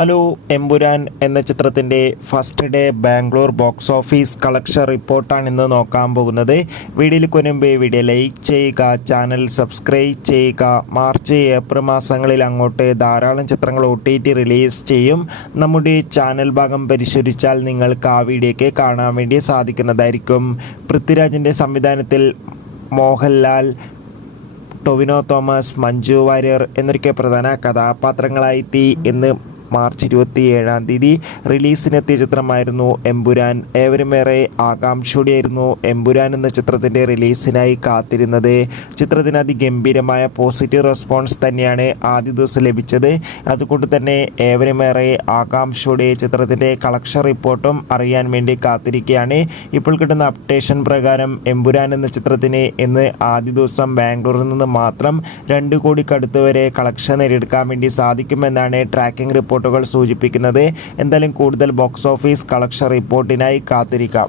Hello, Empuraan എന്ന ചിത്രത്തിൻ്റെ first day Bangalore box office collection റിപ്പോർട്ടാണ് ഇന്ന് നോക്കാൻ പോകുന്നത്. വീഡിയോയിൽ മുൻപ് വീഡിയോ ലൈക്ക് ചെയ്യുക, ചാനൽ സബ്സ്ക്രൈബ് ചെയ്യുക. മാർച്ച് ഏപ്രിൽ മാസങ്ങളിൽ അങ്ങോട്ട് ധാരാളം ചിത്രങ്ങൾ OTT റിലീസ് ചെയ്യും. നമ്മുടെ ചാനൽ ഭാഗം പരിശോധിച്ചാൽ നിങ്ങൾക്ക് ആ വീഡിയോയ്ക്ക് കാണാൻ വേണ്ടി സാധിക്കുന്നതായിരിക്കും. പൃഥ്വിരാജിൻ്റെ സംവിധാനത്തിൽ മോഹൻലാൽ, ടൊവിനോ തോമസ്, മഞ്ജു വാര്യർ എന്നൊക്കെ പ്രധാന കഥാപാത്രങ്ങളായി ഇന്ന് മാർച്ച് 27 റിലീസിനെത്തിയ ചിത്രമായിരുന്നു എമ്പുരാൻ. ഏവരുമേറെ ആകാംക്ഷയോടെയായിരുന്നു എമ്പുരാൻ എന്ന ചിത്രത്തിൻ്റെ റിലീസിനായി കാത്തിരുന്നത്. ചിത്രത്തിന് അതിഗംഭീരമായ പോസിറ്റീവ് റെസ്പോൺസ് തന്നെയാണ് ആദ്യ ദിവസം ലഭിച്ചത്. അതുകൊണ്ട് തന്നെ ഏവരുമേറെ ആകാംക്ഷയോടെ ചിത്രത്തിൻ്റെ കളക്ഷൻ റിപ്പോർട്ടും അറിയാൻ വേണ്ടി കാത്തിരിക്കുകയാണ്. ഇപ്പോൾ കിട്ടുന്ന അപ്ഡേഷൻ പ്രകാരം എമ്പുരാൻ എന്ന ചിത്രത്തിന് ഇന്ന് ആദ്യ ദിവസം ബാംഗ്ലൂരിൽ നിന്ന് മാത്രം 2 കോടിക്കടുത്ത് വരെ കളക്ഷൻ നേടിയെടുക്കാൻ വേണ്ടി സാധിക്കുമെന്നാണ് ട്രാക്കിംഗ് റിപ്പോർട്ടുകൾ സൂചിപ്പിക്കുന്നത്. എന്തായാലും കൂടുതൽ ബോക്സ് ഓഫീസ് കളക്ഷൻ റിപ്പോർട്ടിനായി കാത്തിരിക്കാം.